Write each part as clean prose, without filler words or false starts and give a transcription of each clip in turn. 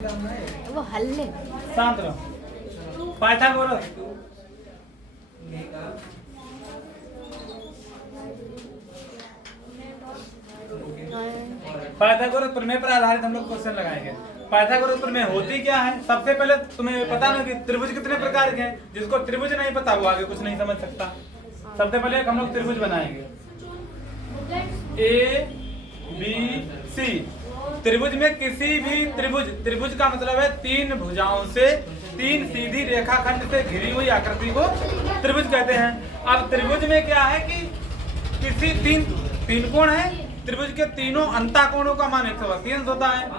वो हल्ले शांत रहो। पाइथागोरस पाइथागोरस प्रमेय पर आधारित हम लोग क्वेश्चन लगाएंगे। पाइथागोरस प्रमेय होती क्या है? सबसे पहले तुम्हें पता ना कि त्रिभुज कितने प्रकार के हैं। जिसको त्रिभुज नहीं पता वो आगे कुछ नहीं समझ सकता। सबसे पहले हम लोग त्रिभुज बनाएंगे ए बी सी। त्रिभुज में किसी भी त्रिभुज का मतलब है तीन भुजाओं से तीन सीधी रेखाखंड से घिरी हुई आकृति को त्रिभुज कहते हैं। अब त्रिभुज में क्या है कि किसी तीन कोण है, त्रिभुज के तीनों अंतःकोणों का मान 180 अंश होता है।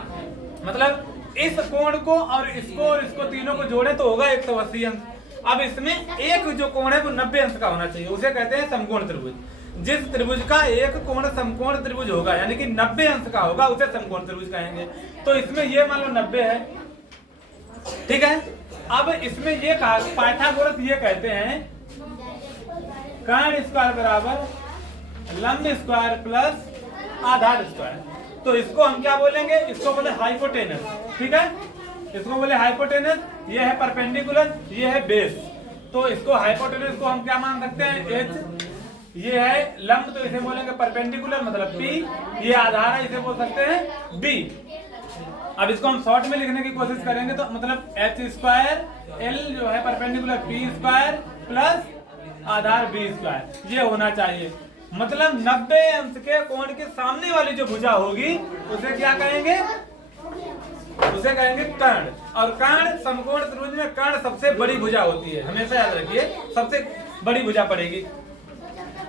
मतलब इस कोण को और इसको तीनों को जोड़े तो होगा 180 अंश। अब इसमें एक जो कोण है वो 90 अंश का होना चाहिए, उसे कहते हैं समकोण त्रिभुज। जिस त्रिभुज का एक कोण समकोण त्रिभुज होगा यानी कि 90 अंश का होगा उसे समकोण त्रिभुज कहेंगे। तो इसमें ये मान लो 90 है, ठीक है। अब इसमें ये कहा पाइथागोरस ये कहते हैं कर्ण स्क्वायर बराबर लंब स्क्वायर प्लस आधार स्क्वायर। तो इसको हम क्या बोलेंगे? इसको बोले हाइपोटेनस, ठीक है। इसको बोले हाइपोटेनस। ये है परपेंडिकुलर, ये है बेस। तो इसको हाइपोटेनस को हम क्या मान सकते हैं? एच। ये है लंब तो इसे बोलेंगे परपेंडिकुलर मतलब पी। ये आधार है, इसे बोल सकते हैं बी। अब इसको हम शॉर्ट में लिखने की कोशिश करेंगे तो मतलब एच स्क्वायर एल जो है परपेंडिकुलर पी स्क्वायर प्लस आधार बी स्क्वायर ये होना चाहिए। मतलब 90 अंश के कोण के सामने वाली जो भुजा होगी उसे क्या कहेंगे? उसे कहेंगे कर्ण। और कर्ण समकोण त्रिभुज में कर्ण सबसे बड़ी भुजा होती है, हमेशा याद रखिए, सबसे बड़ी भुजा पड़ेगी।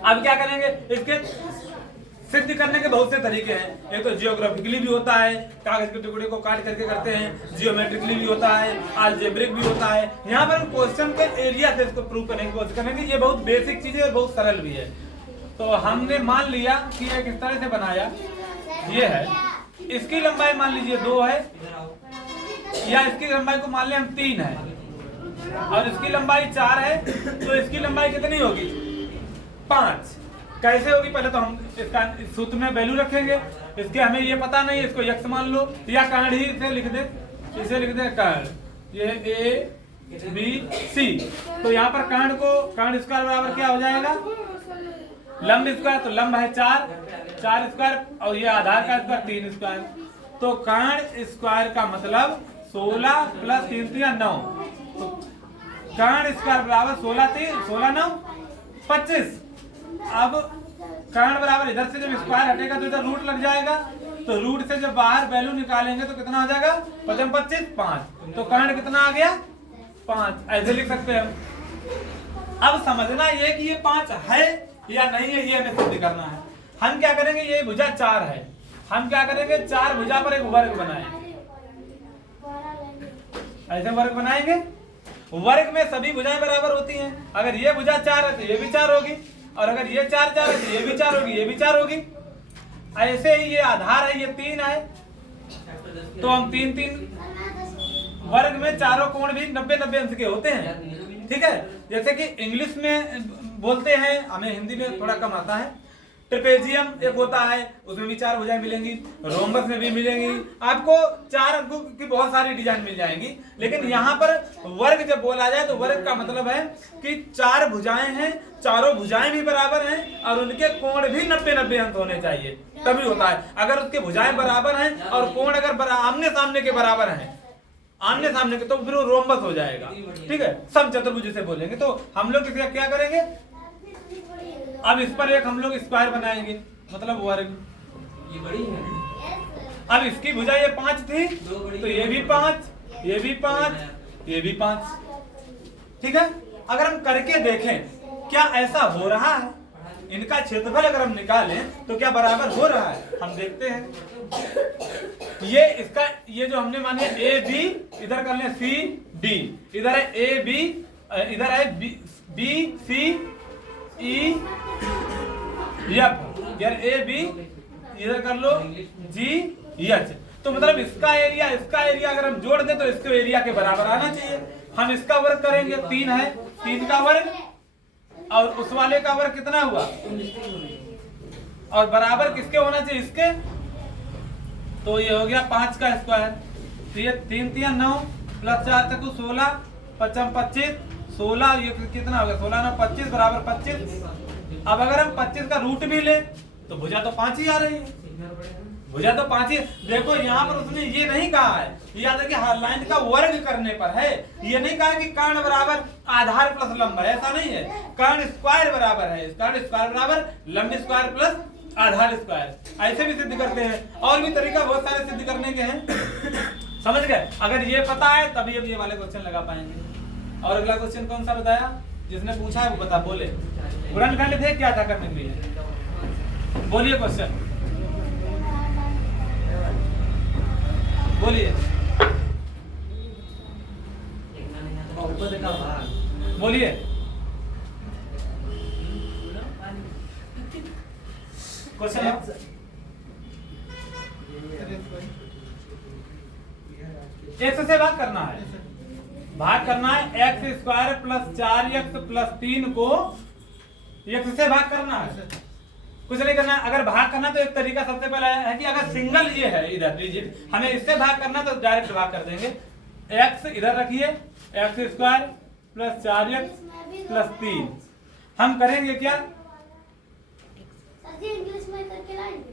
अब क्या करेंगे? इसके सिद्ध करने के बहुत से तरीके हैं। एक तो जियोग्राफिकली भी होता है, कागज के टुकड़े को काट करके करते हैं। जियोमेट्रिकली भी होता है, अलजेब्रिक भी होता है। यहाँ पर हम क्वेश्चन के एरिया से इसको प्रूव करने की कोशिश करेंगे। ये बहुत बेसिक चीज है और बहुत सरल भी है। तो हमने मान लिया कि एक इस तरह से बनाया, ये है, इसकी लंबाई मान लीजिए 2 है, या इसकी लंबाई को मान लें हम 3 है, और इसकी लंबाई 4 है, तो इसकी लंबाई कितनी होगी? 5। कैसे होगी? पहले तो हम इसका सूत्र में वैल्यू रखेंगे। इसके हमें ये पता नहीं, इसको x मान लो या कर्ण ही इसे लिख दे, इसे लिख दे कर्ण। ये ए बी सी। तो यहाँ पर कर्ण स्क्वायर बराबर क्या हो जाएगा? लंब स्क्वायर, तो लंब है 4 स्क्वायर, और ये आधार का स्क्वायर 3 स्क्वायर। तो कर्ण स्क्वायर का मतलब 16 प्लस 3 3 9। तो कर्ण स्क्वायर बराबर 16 9 25। अब कर्ण बराबर इधर से जब स्क्वायर हटेगा तो इधर रूट लग जाएगा, तो रूट से जब बाहर वैल्यू निकालेंगे तो कितना हो जाएगा? 25 25 5। तो कर्ण कितना आ गया? 5। ऐसे लिख सकते हैं हम। अब समझना ये कि ये 5 है या नहीं है, ये हमें सिद्ध करना है। हम क्या करेंगे? ये भुजा 4 है, हम क्या करेंगे? 4 भुजा पर एक वर्ग बनाएंगे। ऐसे वर्ग बनाएंगे। वर्ग में सभी भुजाएं बराबर होती हैं। अगर ये भुजा 4 है तो ये भी 4 होगी, और अगर ये 4 4 है तो ये भी 4 होगी, ये भी 4 होगी। ऐसे ही ये आधार है, ये 3 है, तो हम 3 3 वर्ग में चारों कोण भी 90 90 अंश के होते हैं, ठीक है। जैसे कि इंग्लिश में बोलते हैं, हमें हिंदी में थोड़ा कम आता है। ट्रेपेजियम एक होता है, उसमें भी 4 भुजाएं मिलेंगी। रोम्बस में भी मिलेंगी। आपको 4 अंकों की बहुत सारी डिजाइन मिल जाएंगी। लेकिन यहाँ पर वर्ग जब बोला जाए तो वर्ग का मतलब है कि 4 भुजाएं हैं, चारों भुजाएं भी बराबर हैं, और उनके कोण भी 90 90 अंश होने चाहिए, तभी होता है। अगर उसके भुजाएं बराबर हैं और कोण अगर आमने सामने के बराबर हैं, आमने सामने के, तो फिर वो रोम्बस हो जाएगा, ठीक है। समचतुर्भुज से बोलेंगे। तो हम लोग इसे क्या करेंगे? अब इस पर एक हम लोग स्क्वायर बनाएंगे, मतलब वर्ग। ये बड़ी है। अब इसकी भुजा ये 5 थी, तो ये भी 5, ये भी 5, ये भी 5, ठीक है। अगर हम करके देखें क्या ऐसा हो रहा है, इनका क्षेत्रफल अगर हम निकालें तो क्या बराबर हो रहा है, हम देखते हैं। ये जो हमने माने ए बी, इधर कर लें सी डी, इधर है ए बी, इधर है बी सी ई एफ, यार ए बी, इधर कर लो जी एच। तो मतलब इसका एरिया अगर हम जोड़ दें तो इसके एरिया के बराबर आना चाहिए। हम इसका वर्ग करेंगे, 3 है, 3 का वर्ग, और उस वाले का वर्ग कितना हुआ? और बराबर किसके होना चाहिए? इसके। तो ये हो गया 5 का स्क्वायर। तो ये 3 3 9 प्लस 4 तक 16 5 25 16, ये कितना हो गया 16 9 25 बराबर 25। अब अगर हम 25 का रूट भी ले तो भुजा तो 5 ही आ रही है, भुजा तो 5 ही। देखो यहाँ पर उसने ये नहीं कहा है, याद रखिए हर लाइन का वर्ग करने पर है, ये नहीं कहा कि कर्ण बराबर आधार प्लस लंब है, ऐसा नहीं है। कर्ण स्क्वायर बराबर है, कर्ण स्क्वायर बराबर लंब स्क्वायर प्लस आधार स्क्वायर, ऐसे भी सिद्ध करते हैं। और भी तरीका बहुत सारे सिद्ध करने के हैं, समझ गए। अगर ये पता है तभी अब ये वाले क्वेश्चन लगा पाएंगे। और अगला क्वेश्चन कौन सा बताया, जिसने पूछा है वो बता, बोले। गुणनखंड थे, क्या था करने के लिए, बोलिए क्वेश्चन बोलिए बोलिए। क्वेश्चन एक्स से भाग करना है, भाग करना है x square plus 4x plus 3 को एक्स से भाग करना है, कुछ नहीं करना है। अगर भाग करना तो एक तरीका सबसे पहला है कि अगर सिंगल ये है इधर डिजिट, हमें इससे भाग करना तो डायरेक्ट भाग कर देंगे। x इधर रखिए, x square plus 4x plus 3, हम करेंगे क्या, इंग्लिश में करके लाएंगे,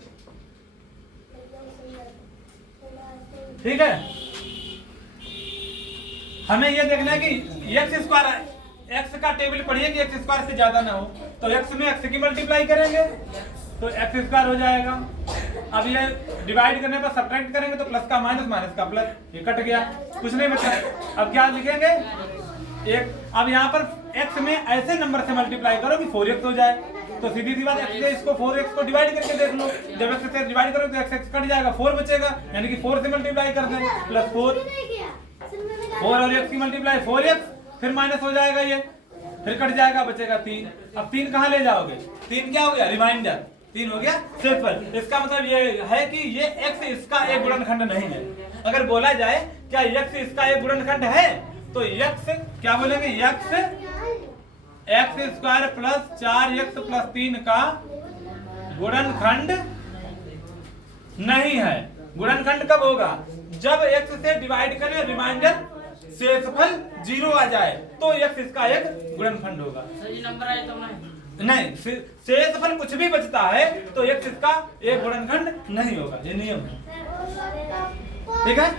ठीक है। हमें ये देखना है कि एक्स स्क्वायर, एक्स का टेबल पढ़िए कि एक्स स्क्वायर से ज्यादा ना हो, तो एक्स में एक्स की मल्टीप्लाई करेंगे तो एक्स स्क्वायर हो जाएगा। अब ये डिवाइड करने पर सब्ट्रैक्ट करेंगे तो प्लस का माइनस, माइनस का प्लस, ये कट गया, कुछ नहीं बचा। अब क्या लिखेंगे एक, अब यहाँ पर एक्स में ऐसे नंबर से मल्टीप्लाई करो कि 4x हो जाए, तो सीधी सी बात एक्स से इसको 4x को डिवाइड करके देख लो, जब एक्स से डिवाइड करो तो एक्स कट जाएगा, 4 बचेगा, यानी कि 4 से मल्टीप्लाई कर दें प्लस 4 और x की मल्टीप्लाई 4x, फिर माइनस हो जाएगा ये, फिर कट जाएगा, बचेगा 3। अब 3 कहाँ ले जाओगे, 3 क्या हो गया, रिमाइंडर 3 हो गया शेषफल। इसका मतलब ये है कि ये x इसका एक गुणनखंड नहीं है। अगर बोला जाए क्या x इसका एक गुणनखंड है तो x क्या बोलेंगे, x square plus 4x plus 3 का गुणनखंड नहीं है। गुणनखंड कब होगा, जब x से डिवाइड करें रिमाइंडर शेषफल 0 आ जाए तो x इसका एक गुणनखंड होगा। सही नंबर आए तो नहीं, शेषफल कुछ भी बचता है तो x इसका एक गुणनखंड नहीं होगा, ये नियम है, ठीक है।